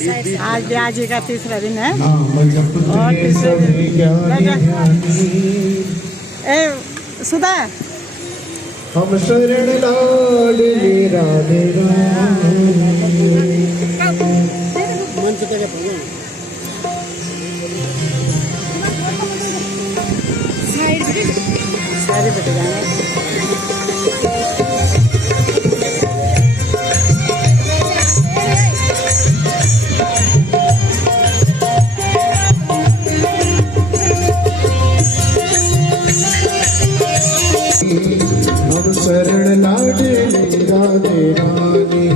आज ब्याह जी का तीसरा दिन है और तीसरे दिन सुधा हम शरण लाडली राधे सारे बेटे जाने हम शरण लाडली राधे रानी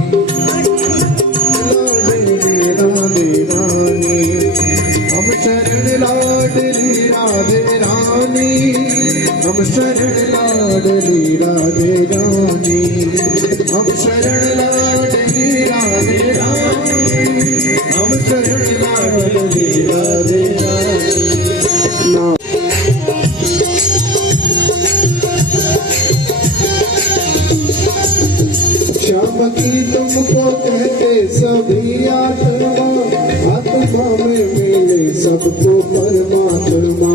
लाडली राधे रानी हम शरण लाडली राधे रानी हम शरण लाडली राधे रानी हम शरण लाडली राधे रानी हम शरण लाडली राधे रानी श्याम की तुमको कहते सभी आत्मा आत्मा में मिले सबको परमात्मा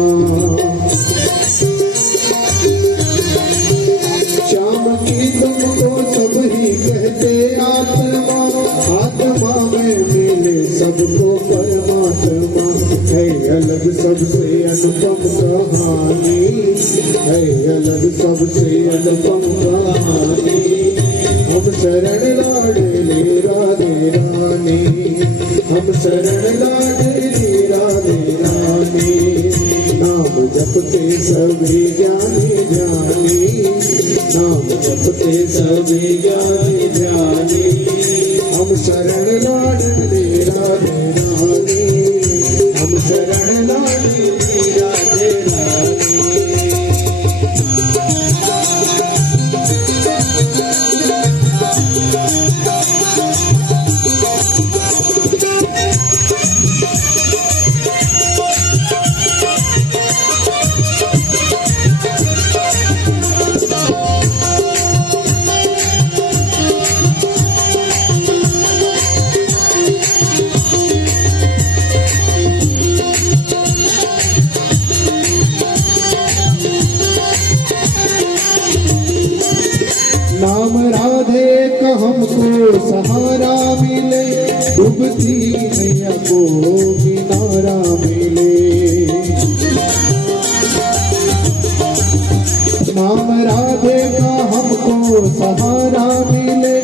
श्याम की तुमको सभी कहते आत्मा आत्मा में मिले सबको परमात्मा है अलग सबसे अनुपम कहानी है अलग सबसे अनुपम कहानी हम शरण लाडली राधे रानी हम शरण लाडली राधे रानी नाम जपते सभी ज्ञानी ज्ञानी नाम जपते सभी ज्ञानी ज्ञानी हम शरण लाडली राधे रानी हम शरण लाडली राधे रानी नाम राधे का हमको सहारा मिले डूबती नैया को किनारा मिले नाम राधे का हमको सहारा मिले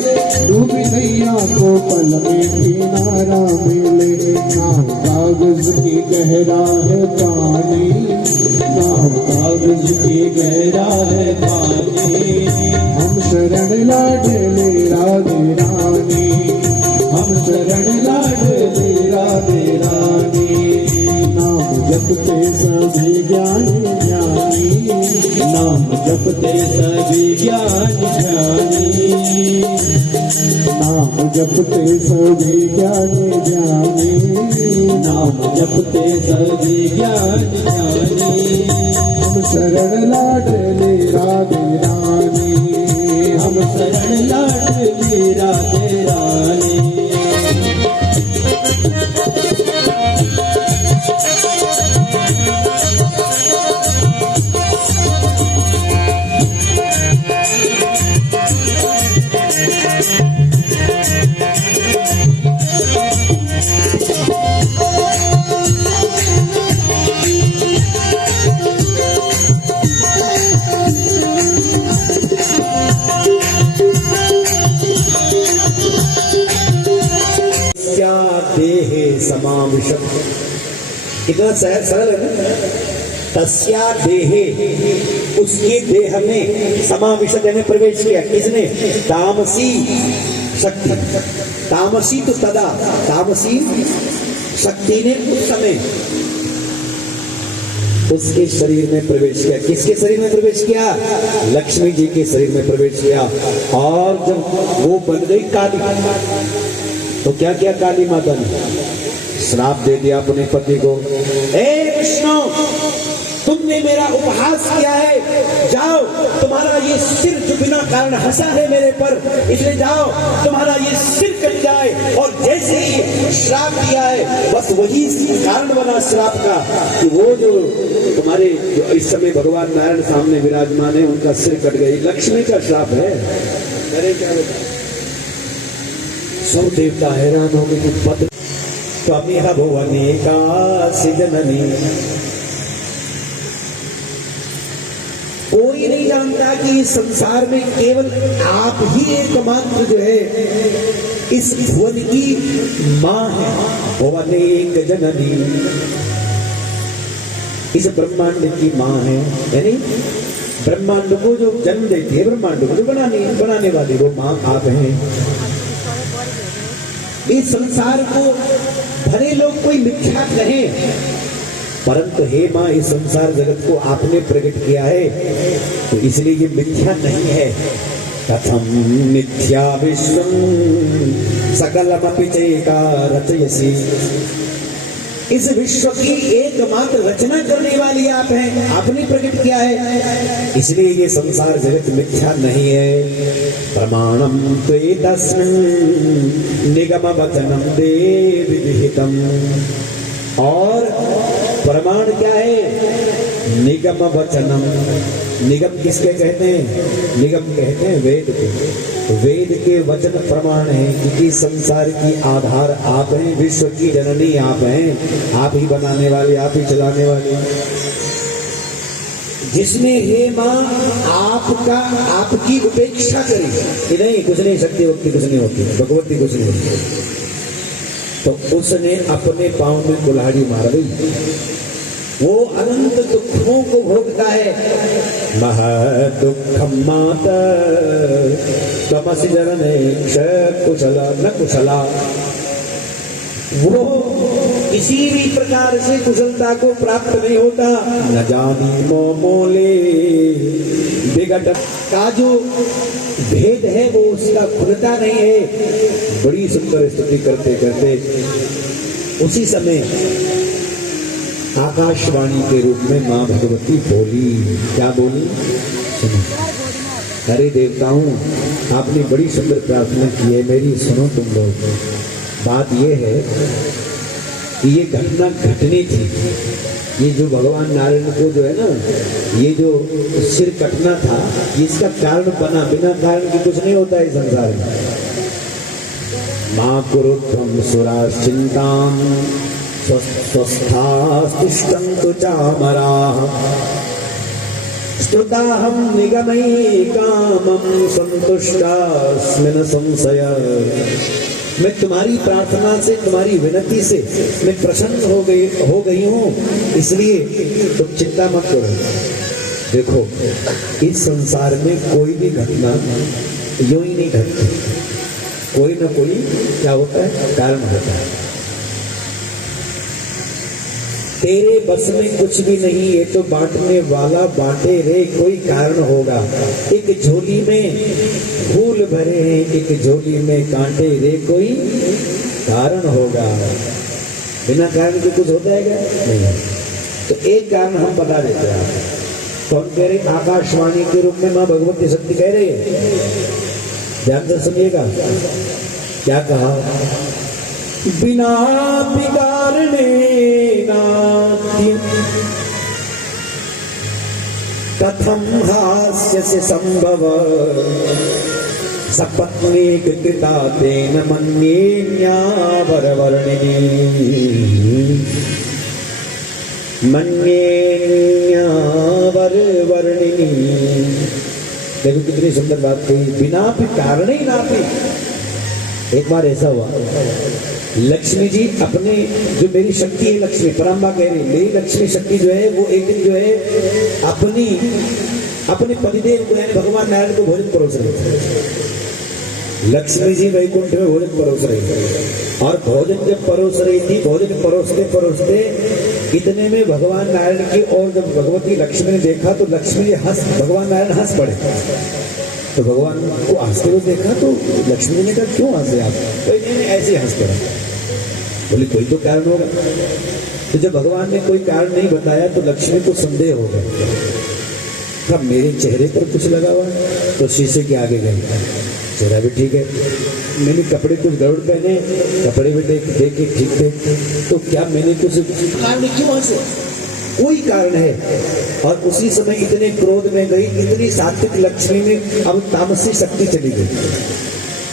डूबी नैया को पल में किनारा मिले नाम कागज की गहरा है पानी नाम कागज की गहरा है पानी हम शरण लाडली राधे रानी हम शरण लाडली राधे रानी नाम जपते सभी ज्ञानी ज्ञानी नाम जपते सभी ज्ञानी ज्ञानी नाम जपते सभी ज्ञानी ज्ञानी नाम जपते सभी ज्ञानी ज्ञानी हम शरण लाडली राधे रानी हम शरण लाडली राधे रानी समाविशत कितना सरल है ना तस्या देहे उसके देह में समाविशत यानी प्रवेश किया किसने तामसी शक्ति तामसी तो तदा तामसी शक्ति ने उस समय उसके शरीर में प्रवेश किया किसके शरीर में प्रवेश किया लक्ष्मी जी के शरीर में प्रवेश किया और जब वो बन गई काली तो क्या किया काली माता ने श्राप दे दिया अपने पति को हे विष्णु तुमने मेरा उपहास किया है, जाओ तुम्हारा ये सिर जो बिना कारण हंसा है मेरे पर, इसलिए जाओ तुम्हारा ये सिर कट जाए। और जैसे ही श्राप दिया है, बस वही कारण बना श्राप का कि वो जो तुम्हारे जो इस समय भगवान नारायण सामने विराजमान है, उनका सिर कट गई। लक्ष्मी का श्राप है। अरे क्या होता, सब देवता हैरान हो गए कि पद त्वमिह भुवनेकासि जननी। कोई नहीं जानता कि इस संसार में केवल आप ही एकमात्र जो है इस भुवन की मां है। भुवनेक जननी, इस ब्रह्मांड की मां है, यानी ब्रह्मांड को जो जन्म देती है, ब्रह्मांड को जो बनाने वाली वो मां आप हैं। इस संसार को भले लोग कोई मिथ्या कहें, परंतु हे मां, इस संसार जगत को आपने प्रकट किया है, तो इसलिए ये मिथ्या नहीं है। कथम मिथ्या विश्वं सकलमपि चैका रचयसि। इस विश्व की एकमात्र रचना करने वाली आप हैं, आपने प्रकट किया है, इसलिए ये संसार जगत मिथ्या नहीं है। प्रमाणम त्वेतस्मिन् निगम वचनम देवि विहितम। और प्रमाण क्या है? निगम वचनम। निगम किसके कहते हैं? निगम कहते हैं वेद को। वेद के वचन प्रमाण है, क्योंकि संसार की आधार आप हैं, विश्व की जननी आप हैं, आप ही बनाने वाले, आप ही चलाने वाले। जिसने हे मां आपका आपकी उपेक्षा करी कि नहीं कुछ नहीं, शक्ति होती कुछ नहीं होती, भगवती कुछ नहीं होती, तो उसने अपने पांव में कुल्हाड़ी मार दी। वो अनंत दुखों को भोगता है। मह दुखम माता तमसि जनने कुशला न कुशला। वो किसी भी प्रकार से कुशलता को प्राप्त नहीं होता। न जानी मोमोले विघट का जो भेद है वो उसका खुलता नहीं है। बड़ी सुंदर स्तुति करते करते उसी समय आकाशवाणी के रूप में मां भगवती बोली। क्या बोली? सुनो। अरे देवताओं, आपने बड़ी सुंदर प्रार्थना की है, मेरी सुनो तुम लोग। बात यह है कि ये घटना घटनी थी। ये जो भगवान नारायण को जो है ना, ये जो सिर कटना था, इसका कारण बना। बिना कारण के कुछ नहीं होता है संसार में। मां कुरुत्वं सुराश्चिंतां स्वस्थास्तिष्ठन्तु चामराः स्तुताहं निगमैकामं सन्तुष्टास्मि न संशय। मैं तुम्हारी प्रार्थना से, तुम्हारी विनती से मैं प्रसन्न हो गई हूँ, इसलिए तुम चिंता मत करो। देखो, इस संसार में कोई भी घटना यूं ही नहीं घटती, कोई ना कोई क्या होता है, कारण होता है। तेरे बस में कुछ भी नहीं, ये तो बांटने वाला बांटे रे, कोई कारण होगा। एक झोली में फूल भरे हैं, एक झोली में कांटे रे, कोई कारण होगा। बिना कारण के कुछ होता है क्या? नहीं। तो एक कारण हम बता देते हैं। कौन कह रहे? आकाशवाणी के रूप में मां भगवती शक्ति कह रही है। ध्यान से सुनिएगा क्या कहा। बिना बिगाड़ने कथम हास्य से संभव सपत्नी कृता तेन मन्येन्यावर वर्णिनी। मन्येन्यावर वर्णिनी। देखो कितनी सुंदर बात कही। बिना भी कारण ही ना थी। एक बार ऐसा हुआ, लक्ष्मी जी अपने जो मेरी शक्ति है, लक्ष्मी पराम्बा कह रही, मेरी लक्ष्मी शक्ति जो है वो एक दिन जो है अपने पतिदेव को यानी भगवान नारायण को भोजन परोस रही थी। लक्ष्मी जी वैकुंठ में भोजन परोस रही थी, और भोजन जब परोस रही थी, भोजन परोसते परोसते इतने में भगवान नारायण की और जब भगवती लक्ष्मी ने देखा तो लक्ष्मी जी भगवान नारायण हंस पड़े। तो भगवान को हंसते हुए देखा तो लक्ष्मी ने कहा क्यों हंसे आप? तो इन्हें ऐसे हंस पड़ा। बोली कोई तो कारण होगा। तो जब भगवान ने कोई कारण नहीं बताया तो लक्ष्मी को संदेह हो गया, कब मेरे चेहरे पर कुछ लगा हुआ है। तो शीशे के आगे गए, चेहरा भी ठीक है, मैंने कपड़े कुछ गड़बड़ पहने, कपड़े भी देखे ठीक थे, तो क्या मैंने कुछ कारण क्यों से कोई कारण है। और उसी समय इतने क्रोध में गई, इतनी सात्विक लक्ष्मी में अब तामसी शक्ति चली गई।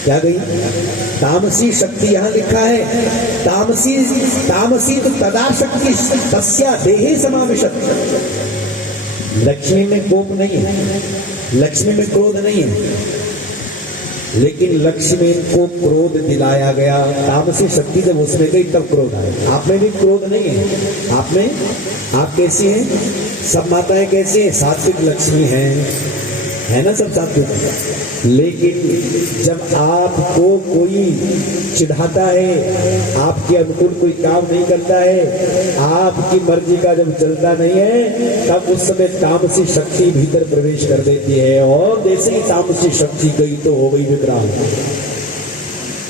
क्या गई? तामसी शक्ति यहाँ लिखा है, तामसी तो तदा शक्ति तस्या देहे समाविशत। लक्ष्मी में कोप नहीं है, लक्ष्मी में क्रोध नहीं है, लेकिन लक्ष्मी को क्रोध दिलाया गया। तामसी शक्ति जब उसमें गई तब क्रोध आया। आप में भी क्रोध नहीं है, आप में, आप कैसी हैं? सब माताएं कैसी हैं? सात्विक लक्ष्मी है ना, सब सात्विक। लेकिन जब आपको कोई चिढ़ाता है, आपके अनुकूल कोई काम नहीं करता है, आपकी मर्जी का जब चलता नहीं है, तब उस समय तामसी शक्ति भीतर प्रवेश कर देती है। और जैसे ही तामसी शक्ति गई तो हो गई विकराल,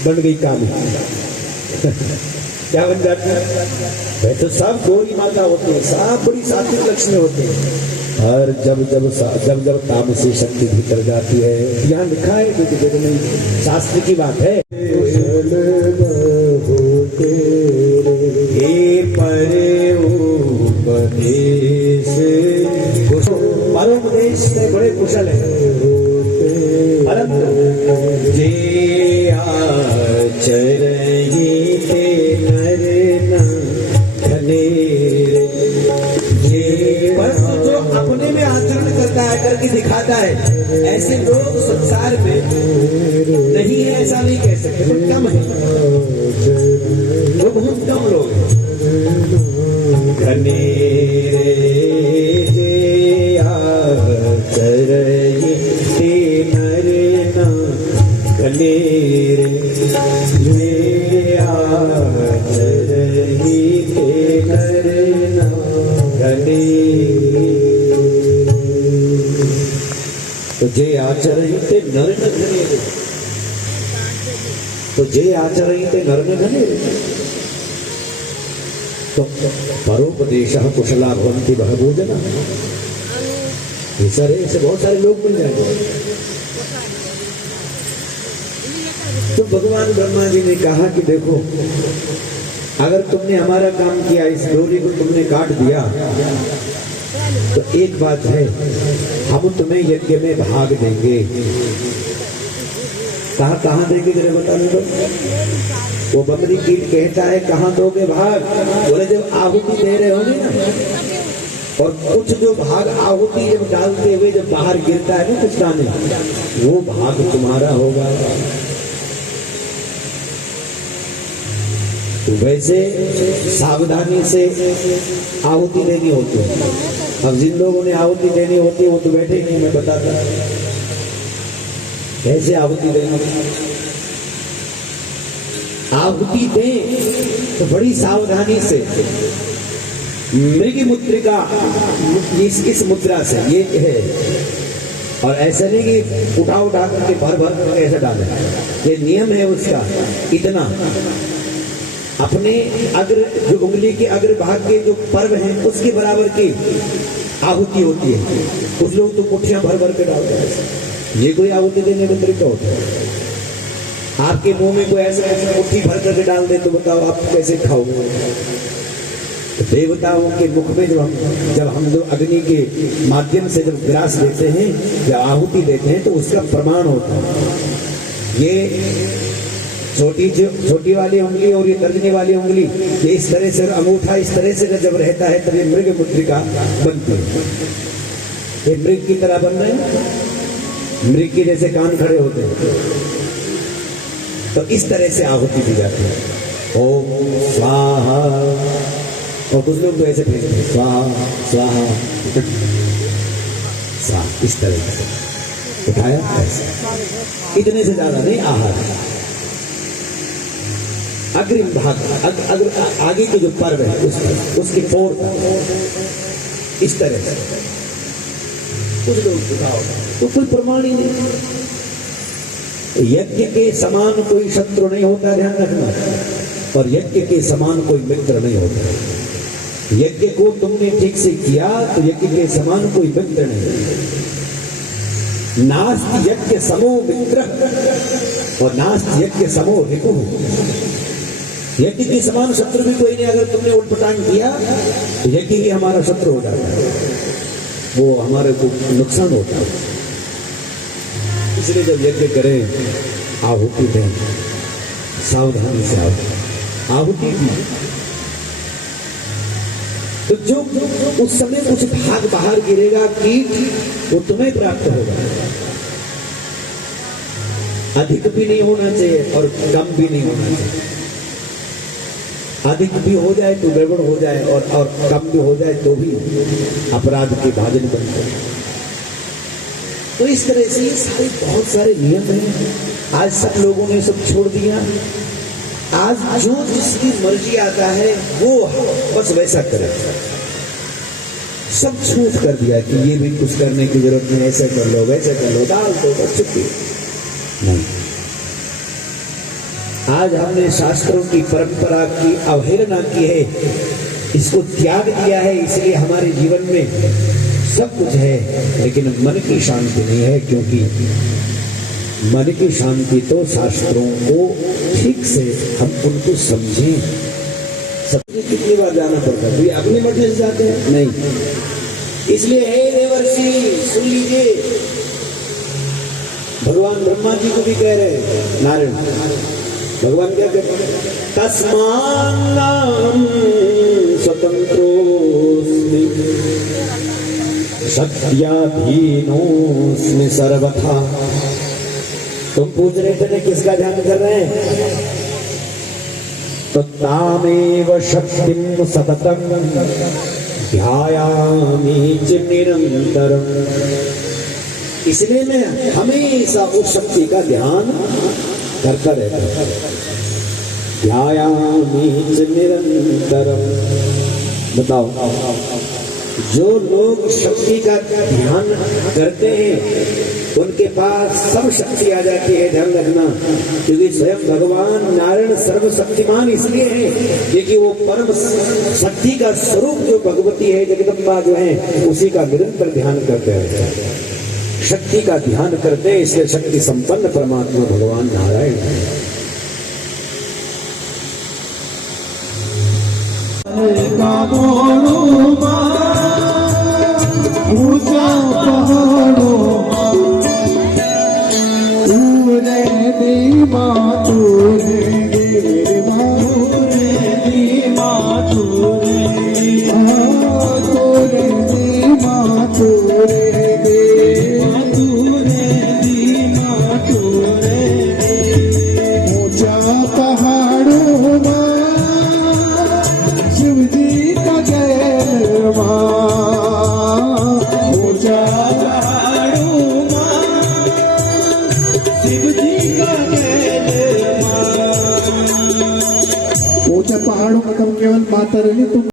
बन गई कामी। क्या बन जाती है? वह तो सब गौरी माता होती है, सब बड़ी सात्विक लक्ष्मी होती है। और जब तामसी शक्ति भीतर जाती है, यहाँ लिखा है क्योंकि नहीं, शास्त्र की बात है। परोपदेश से बड़े कुशल है, परंतु जे आचरहि ते नर न धनेरे। परंतु जो अपने में आचरण करता है, करके दिखाता है, ऐसे लोग संसार में नहीं है, ऐसा नहीं कह सकते, तो कम है, वो बहुत कम लोग हैं। धनेरे जे आचरहि ते नर न धनेरे, जे आचरहि ते नर न धनेरे। तो जे आचरहिते नर न धनेरे, तो जे आचरहिते नर न धनेरे। तो परोपदेशः कुशला भवन्ति बहवो जना। ऐसे बहुत सारे लोग मिल जाएंगे। तो भगवान ब्रह्मा जी ने कहा कि देखो, अगर तुमने हमारा काम किया, इस डोरी को तुमने काट दिया, तो एक बात है, हम तुम्हें यज्ञ में भाग देंगे। कहाँ देंगे जरा बताने दो। वो बकरी कीट कहता है कहाँ दोगे भाग? बोले जब आहुति दे रहे होंगे ना, और कुछ जो भाग आहुति जब डालते हुए जब बाहर गिरता है ना कुछ दाने, वो भाग तुम्हारा होगा। तो वैसे सावधानी से आहुति देनी होती है। अब जिन लोगों ने आहुति देनी होती है वो तो बैठे ही नहीं, मैं बताता कैसे आहुति देनी। आहुति दे तो बड़ी सावधानी से मृग मुद्रिका, इस मुद्रा से ये है, और ऐसा नहीं कि उठा करके भर करके ऐसा डाले, ये नियम है उसका। इतना अपने अग्र, जो उंगली के अग्र भाग के जो पर्व हैं उसके बराबर की आहुति होती है। कुछ लोग तो मुट्ठियां भर के डालते हैं, ये कोई आहुति देने का तरीका होता है? आपके मुंह में कोई ऐसे मुट्ठी भर करके डाल दे तो बताओ आप कैसे खाओगे? तो देवताओं के मुख में जब हम लोग अग्नि के माध्यम से जब ग्रास देते हैं या आहुति देते हैं तो उसका प्रमाण होता है। ये छोटी वाली उंगली और ये तर्जनी वाली उंगली, ये इस तरह से अंगूठा इस तरह से जब रहता है तब ये मृग मुद्रिका बनती है। ये मृग की तरह बन रहे हैं, मृग के जैसे कान खड़े होते हैं। तो इस तरह से आहुति दी जाती है। ओम स्वाहा, और कुछ लोग तो ऐसे भेजते हैं स्वाहा स्वाहा स्वाहा, इस तरह से उठाया ऐसे, इतने से ज्यादा नहीं आहार। अग्रिम भाग आगे के जो पर्व है उसकी फोर इस तरह से कुछ लोग उठाओ तो कोई प्रमाण ही नहीं। यज्ञ के समान कोई शत्रु नहीं होता, ध्यान रखना, और यज्ञ के समान कोई मित्र नहीं होता। यज्ञ को तुमने ठीक से किया तो यज्ञ के समान कोई मित्र नहीं। नास्ति यज्ञ समो मित्र और नास्ति यज्ञ समो रिपु। यज्ञ के समान शत्रु भी कोई नहीं। अगर तुमने उठपटांग किया तो यज्ञ ही हमारा शत्रु हो जाता है, वो हमारे को नुकसान होता है। इसलिए जब यज्ञ करें आहुति दें, सावधानी से आहुति दी तो जो उस समय कुछ भाग बाहर गिरेगा कीट, वो तुम्हें प्राप्त होगा। अधिक भी नहीं होना चाहिए और कम भी नहीं होना चाहिए। अधिक भी हो जाए तो गड़बड़ हो जाए और कम भी हो जाए तो भी अपराध के भाजन बनते हैं। तो इस तरह से सारे बहुत सारे नियम हैं। आज सब लोगों ने सब छोड़ दिया। आज जो जिसकी मर्जी आता है वो बस वैसा करे। सब छूट कर दिया कि ये भी कुछ करने की जरूरत नहीं, ऐसे कर लो वैसे कर लो, डाल दो बस छुट्टी नहीं। आज हमने शास्त्रों की परंपरा की अवहेलना की है, इसको त्याग दिया है। इसलिए हमारे जीवन में सब कुछ है लेकिन मन की शांति नहीं है, क्योंकि मन की शांति तो शास्त्रों को ठीक से हम उनको समझें। सबसे कितनी बार जाना पड़ता है? कोई अपने मर्जी से जाते हैं नहीं। इसलिए हे देवर्षि सुन लीजिए, भगवान ब्रह्मा जी को भी कह रहे हैं, नारायण भगवान क्या कहते हैं? तस्मान्नाहं स्वतंत्रोऽस्मि सत्याधीनोऽस्मि सर्वथा। तुम पूछ रहे थे किसका ध्यान कर रहे हैं? तो तामेव शक्तिं सततं ध्यायामि च निरन्तरम्। इसलिए मैं हमेशा उस शक्ति का ध्यान करता रहता हूं। ध्यायामि च निरन्तरम्। बताओ, जो लोग शक्ति का ध्यान करते हैं उनके पास सब शक्ति आ जाती है। ध्यान रखना, क्योंकि स्वयं भगवान नारायण सर्वशक्तिमान इसलिए है क्योंकि वो परम शक्ति का स्वरूप जो भगवती है, जगदम्बा जो है, उसी का निरंतर ध्यान करते रहते हैं। शक्ति का ध्यान करते हैं, इसलिए शक्ति संपन्न परमात्मा भगवान नारायण है। ऊंचा पहाड़ों तूने दी माँ तूने दी माँ तूने दी माँ तूने दी माँ तूने ऊंचा पहाड़ों शिव जी का जय ऊंचा पहाड़ों में तुम केवल माता रानी तुम